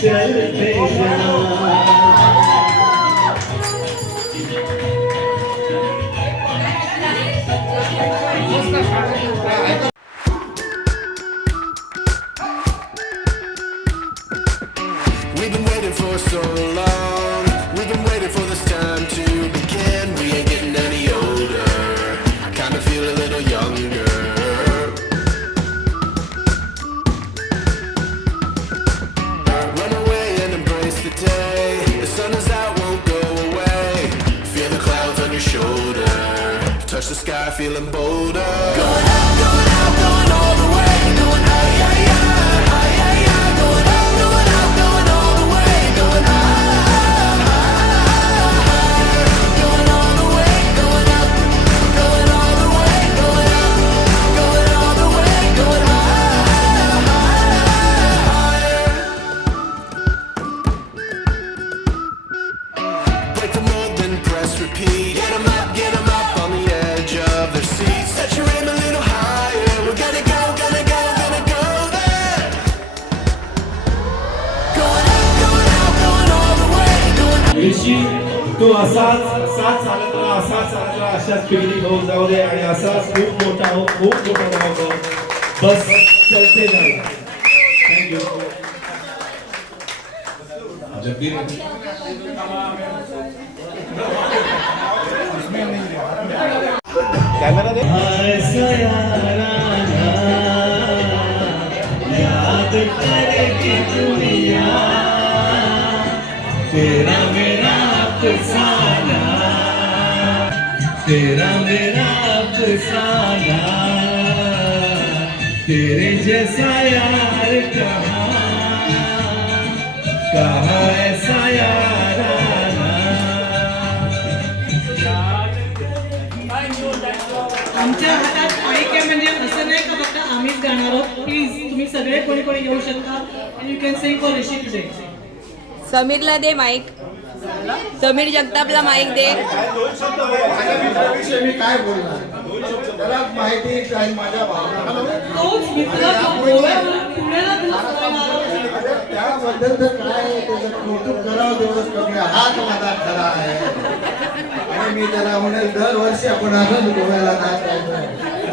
चलते जाना. We've been waiting for so long. We've been waiting for this time to begin. We ain't getting any older. I kinda feel a little younger. Run away and embrace the day. The sun is out, won't go away. Feel the clouds on your shoulder. Touch the sky, feeling bolder. Going out, going out, going all the way. Going high, yeah, yeah. Repeat. Get 'em up on the edge of their seats. ऋषी तू असाच चालत राहा अशाच picnic होऊन जाऊ दे आणि असाच खूप मोठा भाव बस चलते जाऊ. थँक्यू. कॅमेरा दे. याद करेगी दुनिया तेरा मेरा अफसाना, तेरा मेरा अफसाना, तेरे जैसा यार कहाँ ऐसा याराना. आमच्या हातात माईक आहे म्हणजे असं नाही का फक्त आम्हीच गाणार आहोत. प्लीज तुम्ही सगळे कोणी कोणी येऊ शकता आणि you can sing for Rishi today. समीरला दे माईक. समीर जगतापला माईक दे. मी काय बोलणार त्याला माहिती काय माझ्या भावना त्याबद्दल तर काय त्याचं कौतुक करावं तेवढंच कमी. हाच माझा खरा आहे आणि मी त्याला म्हणेल दरवर्षी आपण असंच गोव्याला जायचं.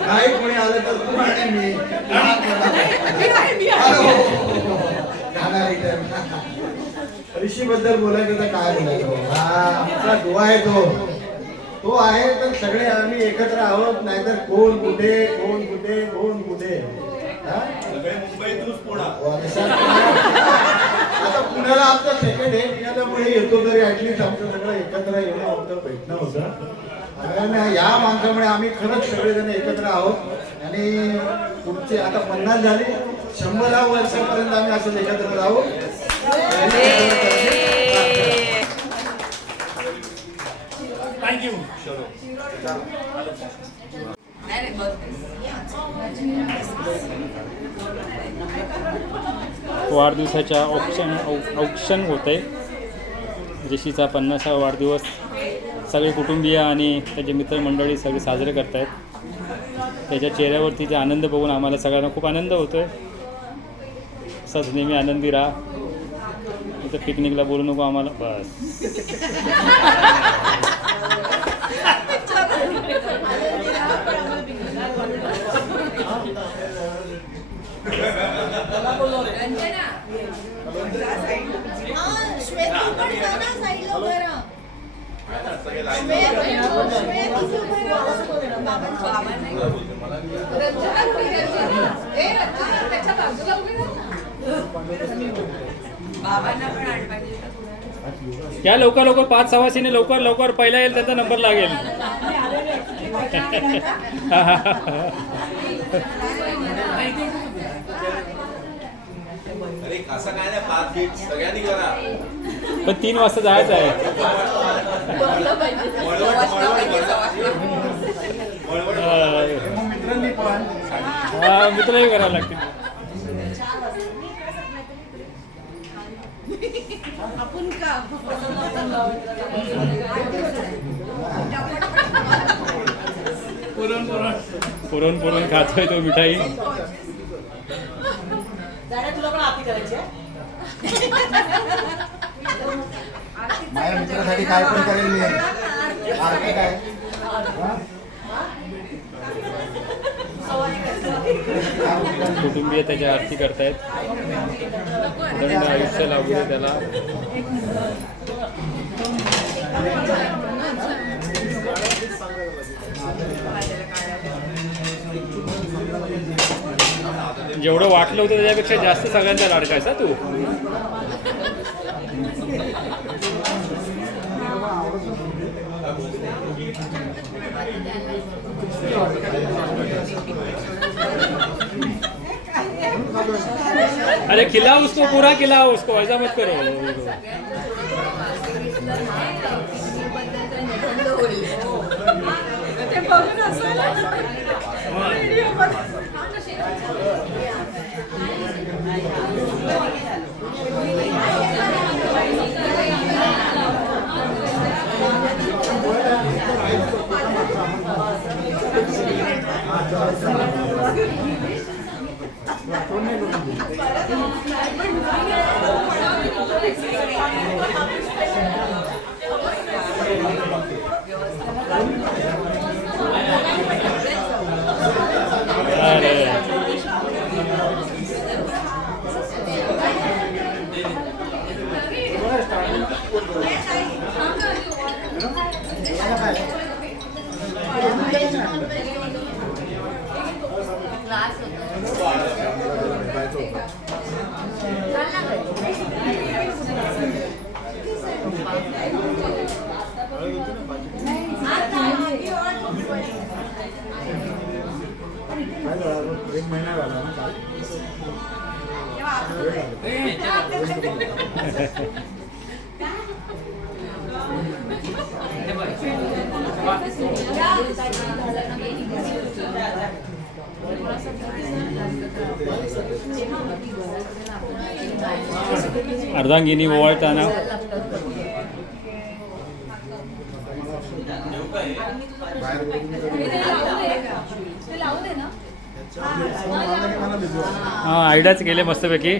काही कोणी आलं तर तू आणि मी ऋषी बद्दल बोलायचं तर काय बोलायचं. आमचा दुआ आहे तो आहे तर सगळे आम्ही एकत्र आहोत. नाहीतर कोण कुठे कोण कुठे कोण कुठे. मुंबईतूनच पुणा. आता पुण्याला आमचं सेकंड हे पुण्यामुळे येतो तरी ऍटलीस्ट आमचं सगळं एकत्र येणं होतं भेटणं होतं. कारण या माणसामुळे आम्ही खरंच सगळेजण एकत्र आहोत आणि पुढचे आता 50 झाली 100 वर्षापर्यंत आम्ही असंच एकत्र राहू. थँक्यू. वाढदिवसाच्या औक्षण होते. ऋषीचा 50वा वाढदिवस सगळे कुटुंबीय आणि त्याचे मित्रमंडळी सगळे साजरे करत आहेत. त्याच्या चेहऱ्यावरती जे आनंद बघून आम्हाला सगळ्यांना खूप आनंद होतो आहे. असंच नेहमी आनंदी राहा. इथं पिकनिकला बोलू नको आम्हाला बस. या लवकर लवकर 5 सवासीने लवकर पहिला येईल त्यांचा नंबर लागेल. अरे असं काय नाही 5 गीत सगळ्यांनी करा. पण 3 वाजता जायचं आहे. मित्रही करावं लागतील. आपण का पुरण खातोय तो मिठाई. तुला पण आरती करायची आहे. माझ्या मित्रासाठी काय पण करेल मी. आरती काय कुटुंबीय त्याची आरती करतायत. दंड आयुष्य लागू दे त्याला. जेवढं वाटलं होतं त्याच्यापेक्षा जास्त सगळ्यांचा लाडकायचा तू. अरे खिलाओ उसको, पूरा खिलाओ उसको, ऐसा मत करो. एक महिना झाला ना काल. अर्धांगिनी ओवाळताना हा आयडियाच केले मस्तपैकी.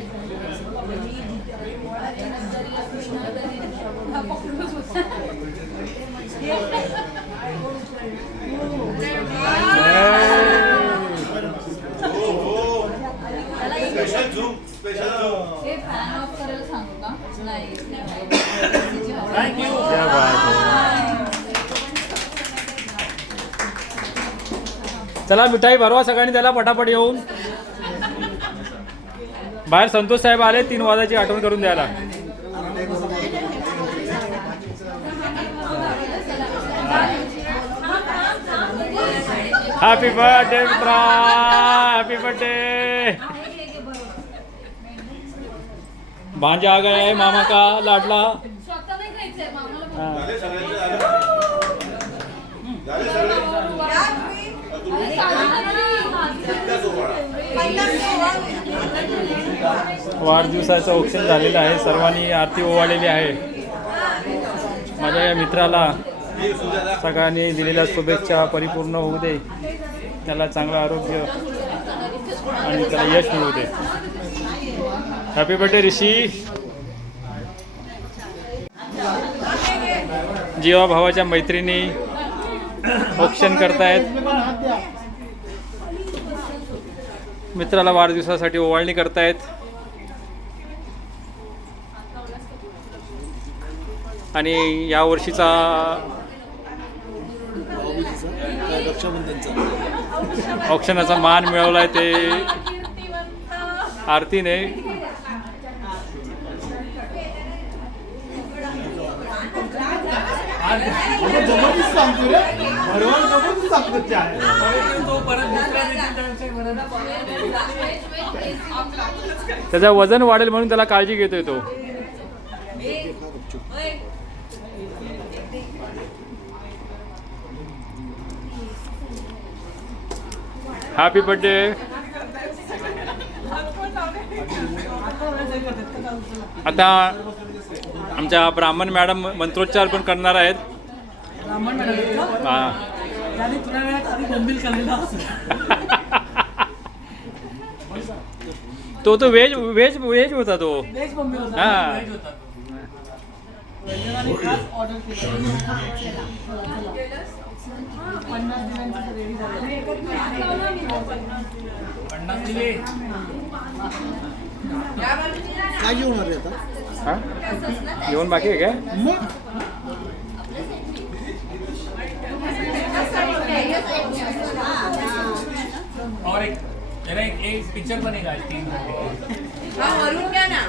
चला मिठाई भरवा सगळ्यांनी त्याला पटापट येऊन. बाहेर संतोष साहेब आले 3 वाजायची आठवण करून द्यायला. हॅपी बर्थडे मित्रा, हॅपी बर्थडे. भांजा आ गया है मामा का लाडला. वाढदिवसाचं औक्षण झालेलं आहे. सर्वांनी आरती ओवाळलेली आहे. माझ्या या मित्राला सगळ्यांनी दिलेल्या शुभेच्छा परिपूर्ण होऊ दे. त्याला चांगलं आरोग्य आणि त्याला यश मिळू दे. हॅपी बर्थडे ऋषी. जीवा भावाच्या मैत्रिणी औक्षण करतायत. मित्राला वाढदिवसासाठी ओवाळणी करतायत. आणि या वर्षीचा औक्षणाचा मान मिळवलाय ते आरतीने. त्याचं वजन वाढेल म्हणून त्याला काळजी घेतोय तो. Happy birthday. आता आमच्या ब्राह्मण मॅडम मंत्रोच्चार पण करणार आहेत. हां तो व्हेज व्हेज व्हेज होता तो. हां काय जेवणार आहे आता? हां जेवण बाकी आहे काय? और एक पिक्चर बनेगा 3 वरून घ्या ना,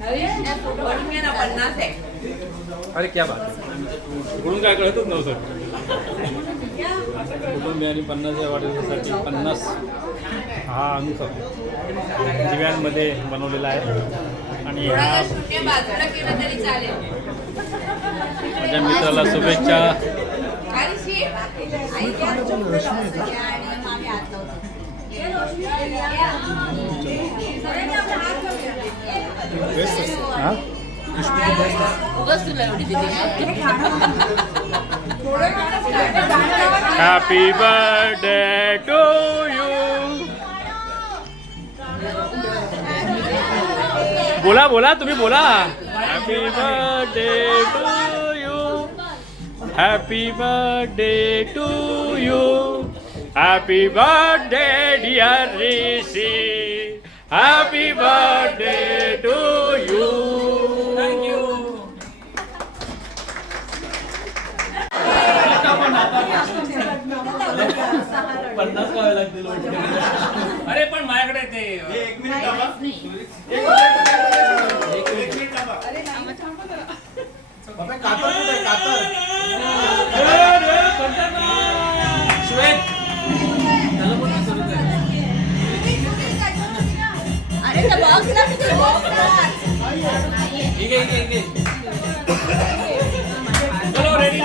वरून घ्या ना, 50 आहे. अरे क्या बात आहे. इकडून काय कळतच नव्हतं. कुटुंबी आणि 50 या वाढदिवसासाठी 50 हा अंक दिव्यांमध्ये बनवलेला आहे. आणि ह्या बाजूला केलं तरी चालेल. माझ्या मित्राला शुभेच्छा. Happy birthday to you. बोला बोला तुम्ही बोला. Happy birthday to you. Happy birthday to you. Happy birthday dear Rishi. Happy birthday to you. Thank you. पन्नास खावे लागतील. अरे पण माझ्याकडे ते एक मिनिट थांबा. एक मिनिट थांबा. बाबा, कातर कुठे आहे? कातर. श्वेत अरे त्या बॉक्सला किती बॉक्स ठीक आहे चलो रेडी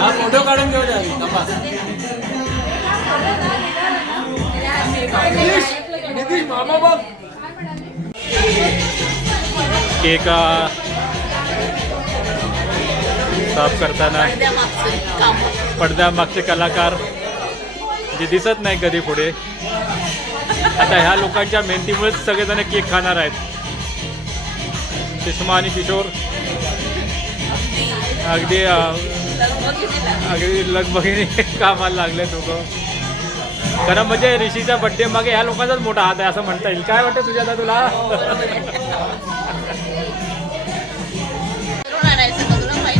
हा फोटो काढून घेऊ द्या नितीश मामा बघ केक साफ करताना पडद्यामागचे कलाकार जे दिसत नाही कधी पुढे आता ह्या लोकांच्या मेहनतीमुळेच सगळेजण केक खाणार आहेत सुषमा आणि किशोर अगदी लगबगीने कामाला लागले लोक खरं म्हणजे ऋषीच्या बड्डे मागे ह्या लोकांचाच मोठा हात आहे असं म्हणता येईल काय वाटतं सुजाता तुला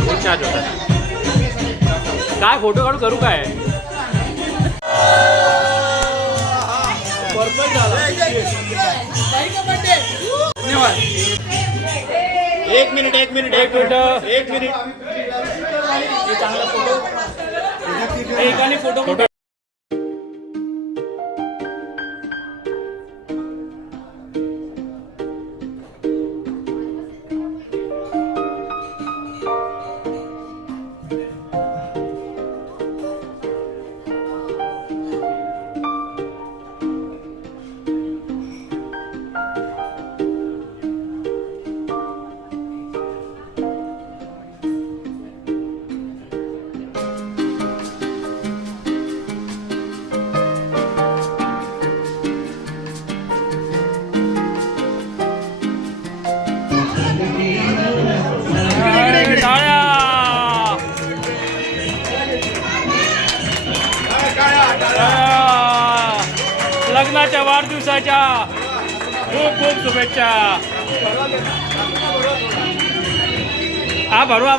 खूप छान होता काय फोटो काढू करू काय धन्यवाद एक मिनिट चांगला फोटो एकाने फोटो लग्नाच्या वाढदिवसाच्या खूप खूप शुभेच्छा भरवा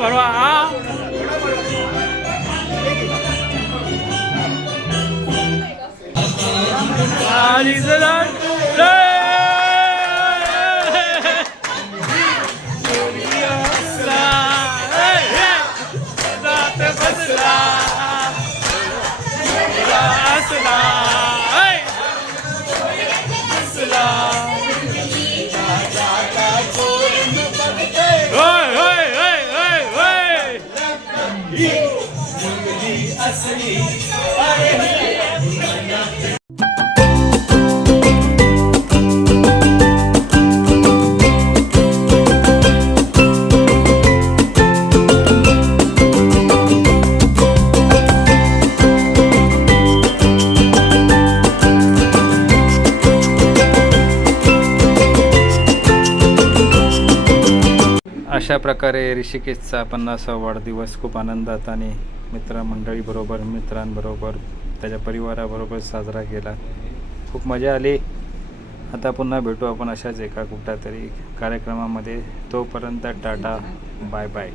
अशा प्रकारे ऋषिकेशचा 50वा वाढदिवस खूप आनंदात आणि मित्रमंडळीबरोबर मित्रांबरोबर त्याच्या परिवाराबरोबर साजरा केला. खूप मजा आली. आता पुन्हा भेटू आपण अशाच एका कुठल्या तरी कार्यक्रमामध्ये. तोपर्यंत टाटा बाय बाय.